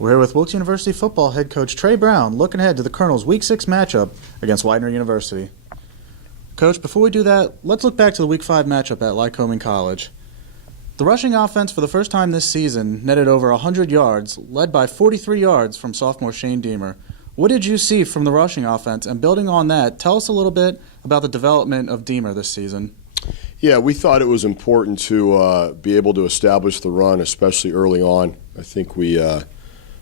We're here with Wilkes University football head coach Trey Brown, looking ahead to the Colonels' Week 6 matchup against Widener University. Coach, before we do that, let's look back to the Week 5 matchup at Lycoming College. The rushing offense for the first time this season netted over 100 yards, led by 43 yards from sophomore Shane Deemer. What did you see from the rushing offense? And building on that, tell us a little bit about the development of Deemer this season. Yeah, we thought it was important to be able to establish the run, especially early on. I think we,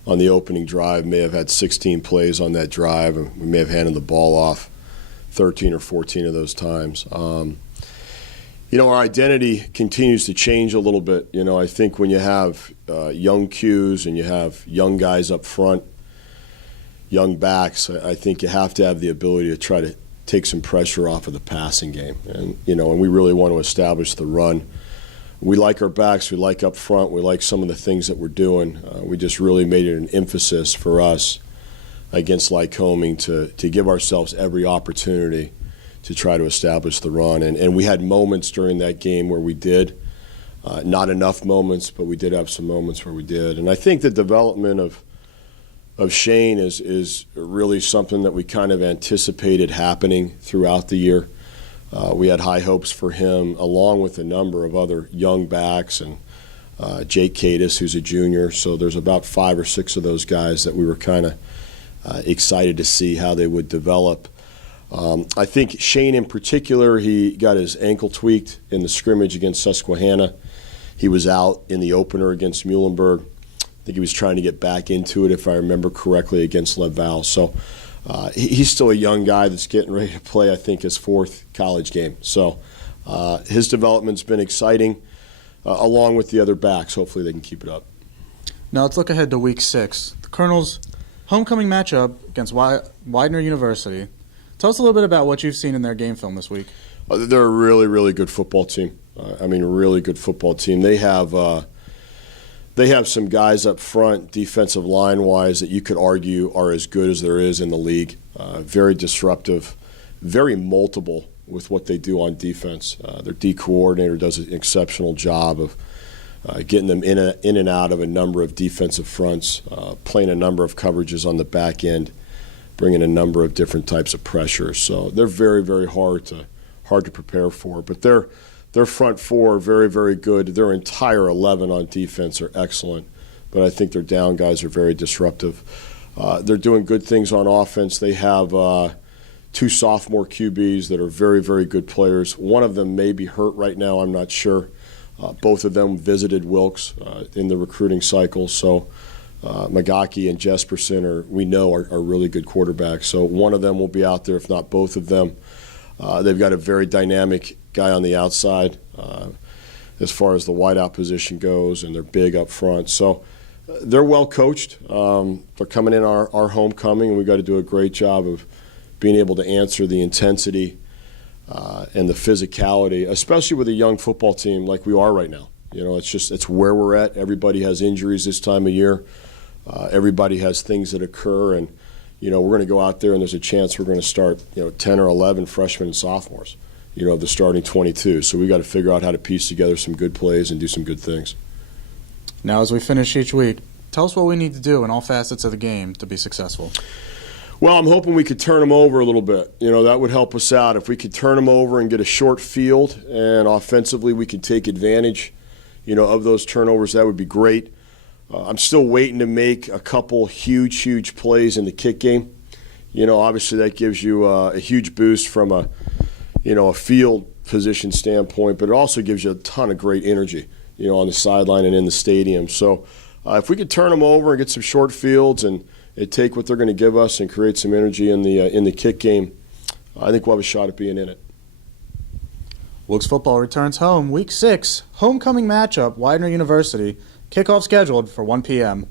on the opening drive, may have had 16 plays on that drive, and we may have handed the ball off 13 or 14 of those times. Our identity continues to change a little bit. I think when you have young Qs and you have young guys up front, young backs, I think you have to have the ability to try to take some pressure off of the passing game. And we really want to establish the run. We like our backs, we like up front, we like some of the things that we're doing. We just really made it an emphasis for us against Lycoming to give ourselves every opportunity to try to establish the run. And we had moments during that game where we did. Not enough moments, but we did have some moments where we did. And I think the development of Shane is really something that we kind of anticipated happening throughout the year. We had high hopes for him, along with a number of other young backs, and Jake Cadis, who's a junior. So there's about 5 or 6 of those guys that we were kind of excited to see how they would develop. I think Shane in particular, he got his ankle tweaked in the scrimmage against Susquehanna. He was out in the opener against Muhlenberg. I think he was trying to get back into it, if I remember correctly, against Laval. So he's still a young guy that's getting ready to play, I think, his 4th college game. So his development's been exciting, along with the other backs. Hopefully they can keep it up. Now let's look ahead to Week 6. The Colonels' homecoming matchup against Widener University. Tell us a little bit about what you've seen in their game film this week. They're a really, really good football team. A really good football team. They have some guys up front, defensive line-wise, that you could argue are as good as there is in the league. Very disruptive, very multiple with what they do on defense. Their D coordinator does an exceptional job of getting them in and out of a number of defensive fronts, playing a number of coverages on the back end, bringing a number of different types of pressure. So they're very, very hard to prepare for. But their front four are very, very good. Their entire 11 on defense are excellent, but I think their down guys are very disruptive. They're doing good things on offense. They have 2 sophomore QBs that are very, very good players. One of them may be hurt right now, I'm not sure. Both of them visited Wilkes in the recruiting cycle, so Magaki and Jesperson are really good quarterbacks. So one of them will be out there, if not both of them. They've got a very dynamic guy on the outside as far as the wideout position goes, and they're big up front. So they're well coached. They're coming in our homecoming, and we've got to do a great job of being able to answer the intensity and the physicality, especially with a young football team like we are right now. It's where we're at. Everybody has injuries this time of year. Everybody has things that occur, and we're going to go out there and there's a chance we're going to start 10 or 11 freshmen and sophomores, the starting 22. So we've got to figure out how to piece together some good plays and do some good things. Now, as we finish each week, tell us what we need to do in all facets of the game to be successful. Well, I'm hoping we could turn them over a little bit. That would help us out. If we could turn them over and get a short field, and offensively we could take advantage of those turnovers, that would be great. I'm still waiting to make a couple huge plays in the kick game. Obviously that gives you a huge boost from a field position standpoint, but it also gives you a ton of great energy, on the sideline and in the stadium. So if we could turn them over and get some short fields and take what they're going to give us and create some energy in the kick game, I think we'll have a shot at being in it. Wilkes football returns home Week 6, homecoming matchup, Widener University. Kickoff scheduled for 1 p.m.